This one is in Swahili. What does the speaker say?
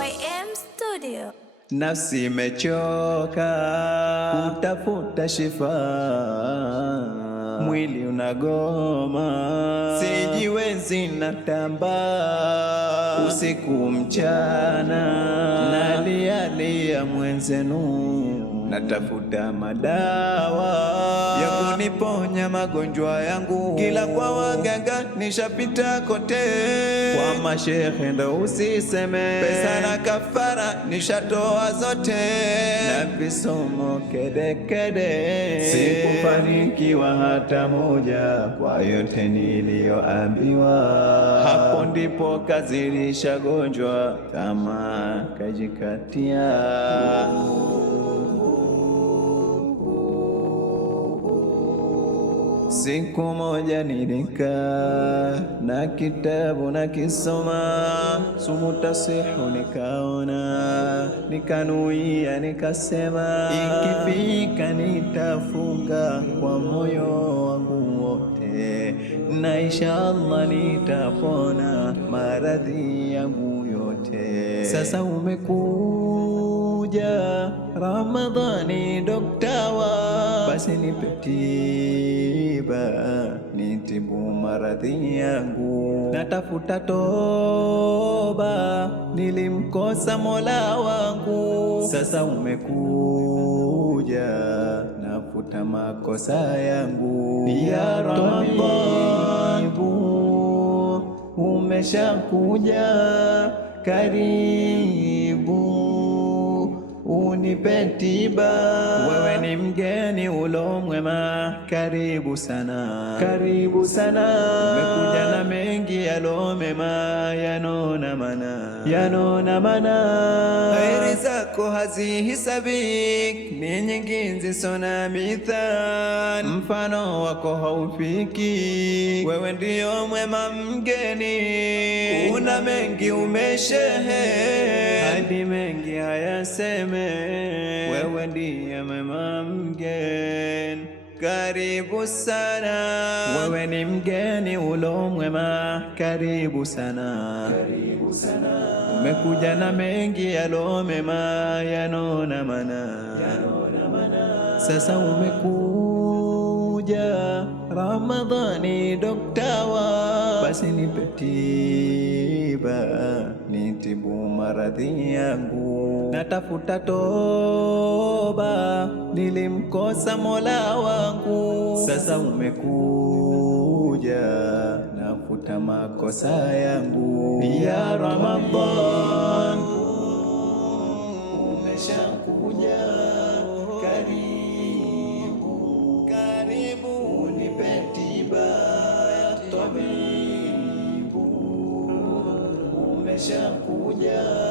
YM Studio. Nafsi imechoka kutafuta shifa, mwili unagoma, sijiwezi natamba, usiku mchana nalia mwenzenu, natafuta madawa ya kuniponya magonjwa yangu, kila kwa waganga nishapita kote, kwa mashehe ndo usiseme, pesa na kafara nishatoa zote, na visomo kede sikufanikiwa hata moja kwa yote niliyoambiwa. Hapo ndipo kazilisha gonjwa, tamaa kajikatia. Siku moja nilikaa na kitabu na kisoma, sumu tasihu nikaona, nikanuia nikasema, ikifika nitafunga kwa moyo wangu wote, na inshallah nitapona maradhi yangu yote. Sasa umekuja Ramadhani doktawa, basi nipe tiba nitibu maradhi yangu, natafuta toba nilimkosa Mola wangu. Sasa umekuja nafuta makosa yangu, ya Ramadhani umeshakuja, karibu unipe tiba. Wewe ni mgeni ulo mwema, karibu sana, karibu sana. Umekuja na mengi yalo mema, yanona mana, khairi zako hazihisabik, ni nyingi nzisona mithan, mfano wako haufiki. Wewe ndio mwema mgeni, una mengi umeshehe, hadi mengi hayaseme. Wewe ndiye mwema mgeni, karibu sana. Wewe ni mgeni ulo mwema, karibu sana, karibu sana. Umekuja na mengi yalo mema, yanona mana. Sasa umekuja Ramadhani doktawa, basi nipe tiba nitibu maradhi yangu, natafuta toba nilimkosa Mola wangu. Sasa umekuja nafuta makosa yangu, ya Ramadhan umeshakuja, karibu nipe tiba ya tabibu, umeshakuja.